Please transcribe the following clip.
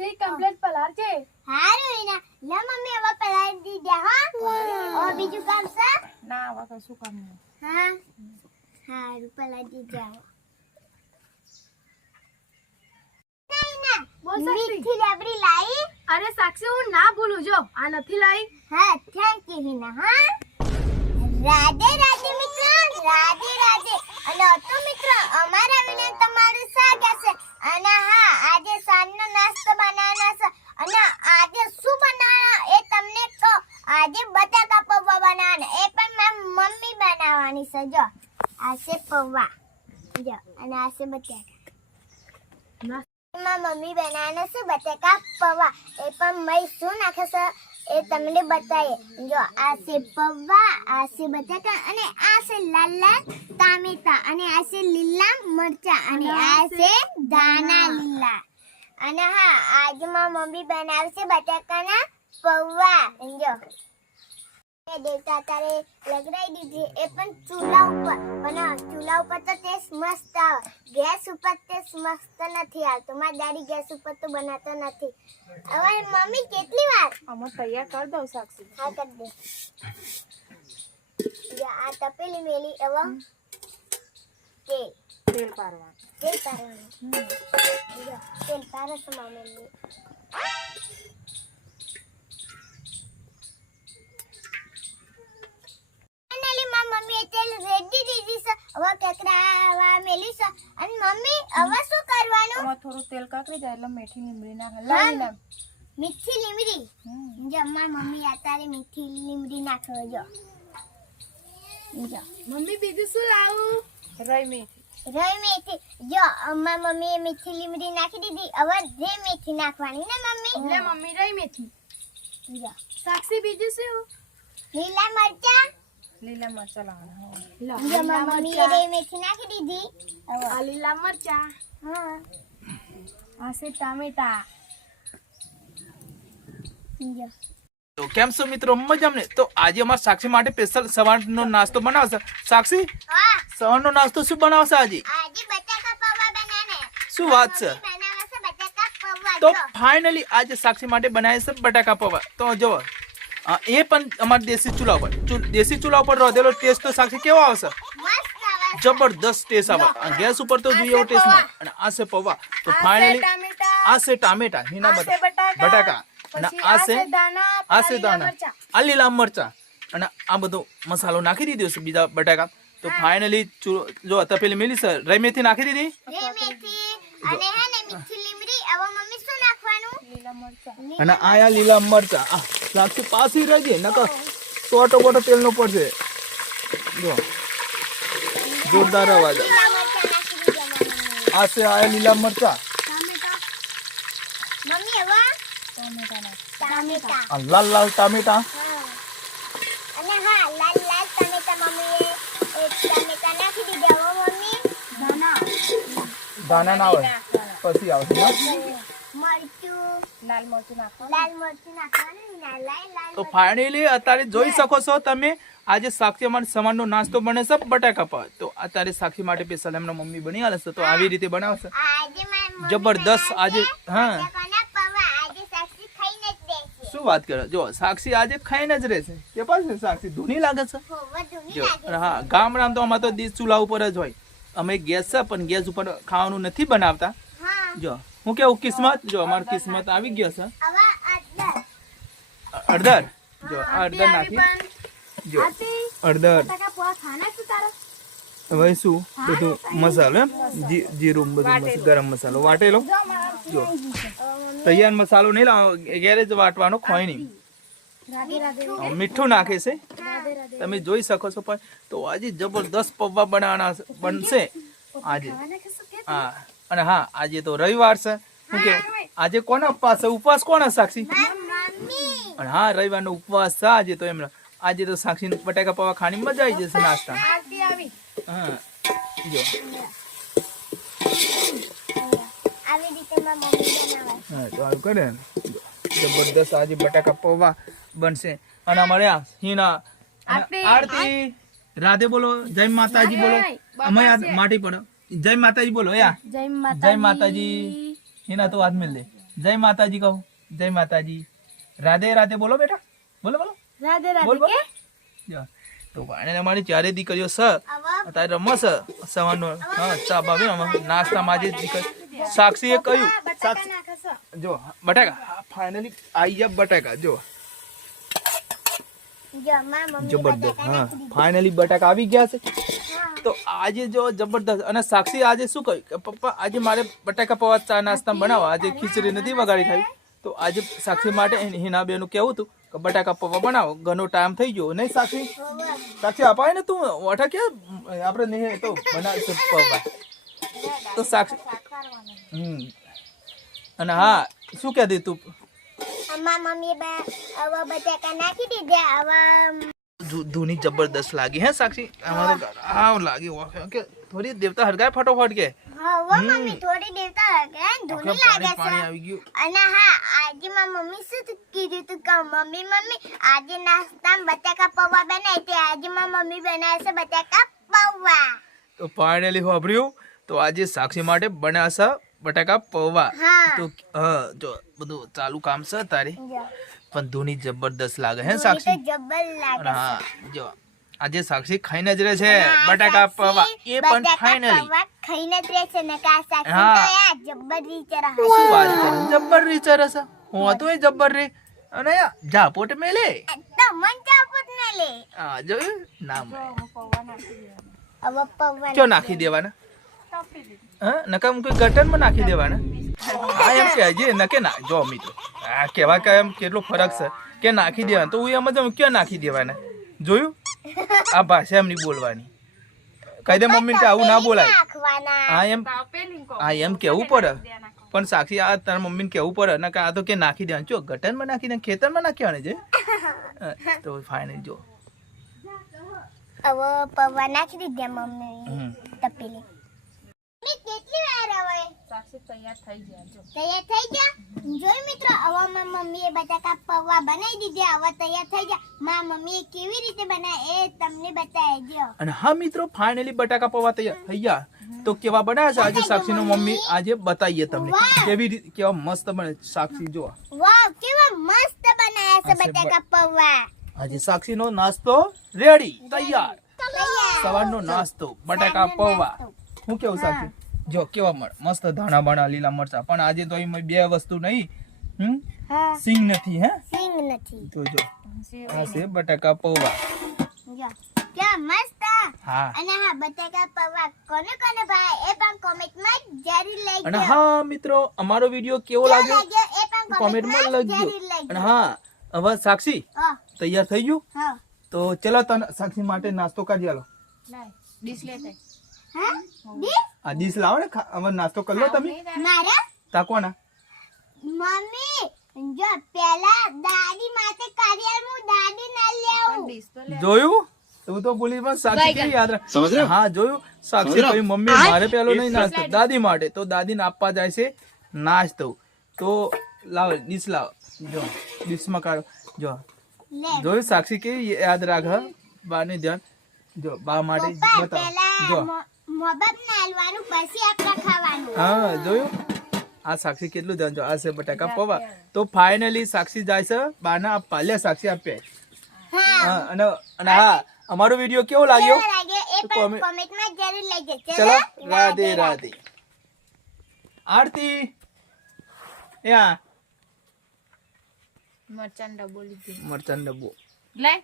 સાક્ષી complete પલાર છે. હારું એના લે મમ્મી હવે પલાળી દીધા હા. ઓ બીજું કામ છે? ના હવે કશું કામ નહીં. હા હારું પલાળી દીધા. બોલ સાક્ષી. મીઠી લેબડી લાઈ? અરે સાક્ષી હું ના ભૂલું જો આ નથી લાઈ. હા થેન્ક યુ હિના. હા રાધે રાધે મિત્ર, રાધે રાધે. અને તો મિત્ર અમારા વિને તમારું સ્વાગત છે. અને હા આજે સાંજનો નાસ્તો બનાવવાનો છે. અને આજે શું બનાવવાનો એ તમને કહો. આજે બટાકા પૌવા બનાવવાના, એ પણ મારી મમ્મી બનાવવાની છે. જો આ છે પૌવા, જો અને આ છે બટાકા. મારી મમ્મી બનાવવાના છે બટાકા પૌવા. એ પણ મેં શું નાખે છે એ તમને બતાવીએ. જો આ છે પૌવા, આ છે બટાકા અને આ છે લાલ લાલ ટામેટા અને આ છે લીલા મરચા અને આ છે ધાણા લીલા. અને હા આજે મારી મમ્મી બનાવશે બટાકાના પૌવા. જો દેવતા તારે લગાડી દીધી, એ પણ ચૂલા ઉપર. પણ ચૂલા ઉપર તો ટેસ્ટ મસ્ત આવે, ગેસ ઉપર ટેસ્ટ મસ્ત નથી આવતો. મારી દાદી ગેસ ઉપર તો બનાવતો નથી. હવે મમ્મી કેટલી વાર અમે તૈયાર કરી દઉં સાક્ષી. હા કરી દે. જો આ તપેલી મેલી હવે તેલ પારવાનું. તેલ પારવાનું. જો તેલ પારસ મમ્મી. મમ્મી તેલ રેડી દીધી છે. હવે કકરાવા મેલી છે. અને મમ્મી હવે શું કરવાનું? હવે થોડું તેલ કાકરી જાય એટલે મીઠી લીમડી નાખ. લાવી નાખ. મીઠી લીમડી. જો મારી મમ્મી અત્યારે મીઠી લીમડી નાખો. જો મમ્મી બીજું શું લાવું? રાઈ મેથી. રાઈ મેથી. જો મારી મમ્મીએ મીઠી લીમડી નાખી દીધી. હવે રે મેથી નાખવાની ને મમ્મી? લે મમ્મી રાઈ મેથી. જો સાક્ષી બીજું શું? લીલા મરચા. લીલા મરચા લાવવાના. જો મારી મમ્મીએ રે મેથી નાખી દીધી. હવે આ લીલા મરચા. હા આ છે ટામેટા. જો તો કેમ છો મિત્રો, મજામાં ને? તો આજે અમારા સાક્ષી માટે સ્પેશિયલ સવારનો નાસ્તો બનાવશે. સાક્ષી હા સવારનો નાસ્તો શું બનાવશે આજે? આજે બટાકા પૌવા બનાને. શું વાત છે? બનાવે છે બટાકા પૌવા. તો જો ફાઇનલી આજે સાક્ષી માટે બનાવે છે બટાકા પૌવા. તો જો એ પણ અમારા દેશી ચૂલા ઉપર, દેશી ચૂલા ઉપર રોધેલો ટેસ્ટ તો સાક્ષી કેવો આવશે? મસ્ત આવે. જબરદસ્ત ટેસ્ટ આવે. ગેસ ઉપર તો જોઈએ એવો ટેસ્ટ નહીં. અને આ છે પૌવા. તો ફાઇનલી આ છે ટામેટા, હિના બટાકા અને આ છે દાણા, આ લીલા મરચા અને આ બધો મસાલો નાખી દીધો છે બીજા બટાકા. તો ફાઇનલી જો તપેલી મેલી છે, રાઈ મેથી નાખી દીધી. રે મેથી અને હે ને મીઠી લીમડી. હવે મમ્મી શું નાખવાનું? લીલા મરચા. અને આયા લીલા મરચા. આ સાક્ષી પાછી રહી ગઈ નકર સોટો બોટો તેલ નો પડશે. જો જોરદાર અવાજ. લીલા મરચાં નાખી દીધા મમ્મી. આ છે આયા લીલા મરચા. મમ્મી હવે ટામેટા. આ લાલ લાલ ટામેટા. હા. અને હા લાલ લાલ ટામેટા મમ્મીએ એક ટામેટા નાખી દીધા. હવે મમ્મી દાણા ના આવે પછી આવશે હા? મરચું, લાલ મરચું નાખો. લાલ મરચું નાખવાનું. લાલ તો ફાઇનલી અત્યારે જોઈ શકો છો તમે, આજે સાક્ષી અમારે સવારનો નાસ્તો બને છે બટાકા પૌવા. તો અત્યારે સાક્ષી માટે સ્પેશિયલ એમના મમ્મી બની આલે છે. તો આવી રીતે બનાવશે આજે મારી મમ્મી જબરદસ્ત. આજે હા બટાકાના પૌવા આજે સાક્ષી ખાઈને જ બેસે. શું વાત કરે. જો સાક્ષી આજે ખાઈને જ રહેશે. કે પાછું સાક્ષી ધૂની લાગે છે. હો વધુ નહીં જો લાગે. અને હા ગામડામાં તો અમારે તો દીસ ચૂલા ઉપર જ હોય. અમે ગેસ છે પણ ગેસ ઉપર ખાવાનું નથી બનાવતા. હા જો હું કેવું કિસ્મત, જો અમારી કિસ્મત આવી ગયો છે. હવે અંદર અડધર જો આ અડધર નાખી. જો અડધર બટાકા પૌવા ખાના છે તારા? હવે શું બધું મસાલો એમ જીરું બધું ગરમ મસાલો વાટેલો. જો તૈયાર મસાલો નહીં લાવો, ગેરેજ વાટવાનો ખોય નહીં. મીઠું નાખે છે તમે જોઈ શકો છો. પણ તો આજે જબરદસ્ત પૌવા બનાવવાના બનશે આજે. હા અને હા આજે તો રવિવાર છે. શું કે આજે કોનો ઉપવાસ છે? ઉપવાસ કોના સાક્ષી? મમ્મી અને હા રવિવારનો ઉપવાસ છે આજે. તો એમના આજે તો સાક્ષી બટાકા પૌવા ખાવાની મજા આવી જશે નાસ્તા. આરતી આવી. હા જો આવી રીતે મારી મમ્મી બનાવે. હા તો આવું કરે ને. જબરદસ્ત આજે બટાકા પૌવા બનશે. અને અમારે આ હિના આરતી રાધે બોલો, જય માતાજી બોલો. અમે માટી પડો જય માતાજી બોલો. યા જય જય માતાજી. હિના તો હાથ મિલ દે. જય માતાજી કહો. જય માતાજી. રાધે રાધે બોલો બેટા. બોલો બોલો. રાધે બોલ રાધે બોલ. જો. તો ભાઈને અમારી ચારે દીકરીઓ સ અત્યારે રમસ સવારનો હા ચા બાબે નાસ્તામાં આજે દીકરી સાક્ષીએ કહ્યું સાક્ષી નાખે છે. જો બટાકા ફાઇનલી આવી ગયા બટાકા જો જો માં મમ્મી જબરદસ્ત બટાકા હા નાખી દીધા. ફાઇનલી બટાકા આવી ગયા છે તો આજે જો જબરદસ્ત અને સાક્ષી આજે શું કહ્યું કે પપ્પા આજે મારે બટાકા પૌવા ચા નાસ્તા બનાવવા આજે ખીચડી નથી વગાડી ખાવી તો આજે સાક્ષી માટે હિના બેનું કેવું હતું કે બટાકા પૌવા બનાવો ઘણો ટાઈમ થઈ ગયો નહીં સાક્ષી સાક્ષી અપાય ને તું ઓઠા કે આપણે નહીં તો બનાવશે પૌવા તો સાક્ષી અને હા શું કહેતી તું માં મમ્મી હવે બટાકા નાખી દીધા હવે ધૂની જબરદસ્ત લાગી હે સાક્ષી અમારો આવ લાગી કે થોડી દેવતા હરગાય ફટોફટ કે હવે મમ્મી થોડી દેવતા કે ધૂની લાગે પાણી છે આવી ગયું અને હા આજે માં મમ્મી શું કીધું તું કે મમ્મી આજે નાસ્તામાં બટાકા પૌવા બનાવી તે આજે માં મમ્મી બનાવે છે બટાકા પૌવા તો ફાઇનલી વાપર્યું તો આજે સાક્ષી માટે બનાવશે બટાકા પૌવા હા. તો હા જો બધું ચાલુ કામ છે તારે જો પણ ધૂની જબરદસ્ત લાગે હે ધૂની તો સાક્ષી જબર લાગે અને છે હા જો આજે સાક્ષી ખાઈને જ રહે છે હા, બટાકા સાક્ષી પૌવા એ પણ બટાકા ફાઇનલી પૌવા ખાઈને જ રહે છે ને કા સાક્ષી હા. તો યાર જબર રીતે રહે શું વાત કરે જબ્બર રી ચરસ હું હતો એ જબ્બર રી અને જાપોટ મેલે તો મન ચાપત ને લે હા જોયું ના મળે હવે પૌવા ક્યો નાખી દેવાના હા નકા કોઈ ગટરમાં નાખી દેવાના હા એમ કહેજે નકે ના જો મિત્રો આ કહેવા કે એમ કેટલો ફરક છે કે નાખી દેવાના તો હું એમ જ ક્યાં નાખી દેવાના જોયું આ ભાષા એમની બોલવાની કહી દે મમ્મી કે આવું ના બોલાય નાખવાના હા એમ કેવું પડે પણ સાક્ષી આ તારા મમ્મીને કેવું પડે ને કે આ તો કે નાખી દેવાનું ચો ગટરમાં નાખી દે ખેતરમાં નાખી છે તો ફાઇનલ જો હવે પૌવા નાખી દીધા મમ્મી હમ. તપેલી મમ્મી કેટલી વાર હવે સાક્ષી તૈયાર થઈ ગયા જો તૈયાર થઈ ગયા જોઈ મિત્રો હવે મારી મમ્મીએ બટાકા પૌવા બનાવી દીધા હવે તૈયાર થઈ ગયા મારી મમ્મીએ કેવી રીતે બનાવ્યા એ તમને બતાવી દો અને હા મિત્રો ફાઇનલી બટાકા પૌવા તૈયાર થઈ ગયા તો કેવા બનાવ્યા છે આજે સાક્ષીનો મમ્મી આજે બતાવીએ તમને કેવી રીતે કેવા મસ્ત બને સાક્ષી જો વાવ કેવા મસ્ત બનાવ્યા છે બટાકા પૌવા આજે સાક્ષીનો નાસ્તો રેડી તૈયાર તૈયાર સવારનો નાસ્તો બટાકા પૌવા હું કેવું સાક્ષી જો કેવા મસ્ત ધાણા બાણા લીલા મરચા પણ આજે તો એમાં બે વસ્તુ નહીં હા સિંગ નથી હે સિંગ નથી તો જો આ છે બટાકા પૌવા જો કેવા મસ્ત હા અને હા બટાકા પૌવા કોને કોને ભાઈ એ પણ કોમેન્ટમાં જરૂર લઈ અને હા મિત્રો અમારો વિડીયો કેવો લાગ્યો એ પણ કોમેન્ટમાં લખજો જરૂર લઈ અને હા હવે સાક્ષી હા તૈયાર થઈ ગયું હા તો ચલો તને સાક્ષી માટે નાસ્તો કાઢી આલો લાય ડીશ લેતે હા દી આ ડીશ લાવો ને હવે નાસ્તો કરી લો તમે મારે તાકોના મમ્મી જો પેલા દાદી માટે કારિયાલ હું દાદી ના લેવું ડીશ તો લે જોયું તું તો બોલી પણ સાક્ષી કેવી યાદ રાખ હા જોયું સાક્ષી કહ્યું મમ્મી મારે પેલો નહીં નાસ્તો દાદી માટે તો દાદીને આપવા જાય છે નાસ્તો તો લાવ ડીશ લાવ જો ડીશમાં કાઢો જો લે જોયું સાક્ષી કેવી યાદ રાખ હા બાને ધ્યાન જો બા માટે પપ્પા બતાવો પેલા જો મોબાઈલ નાલવાનું પછી આપણે ખાવાનું હા જોયું આ સાક્ષી કેટલું ધ્યાન જો આ છે બટાકા પૌવા તો ફાઇનલી સાક્ષી જાય છે બાના આપવા લે સાક્ષી આપે હા અને હા અમારો વિડીયો કેવો લાગ્યો કેવો લાગ્યો એ પણ comment- કોમેન્ટમાં જરૂર લખજો ચલો રાધે રાધે આરતી યા મરચાં ડબ્બો લીધી મરચાં ડબ્બો લાય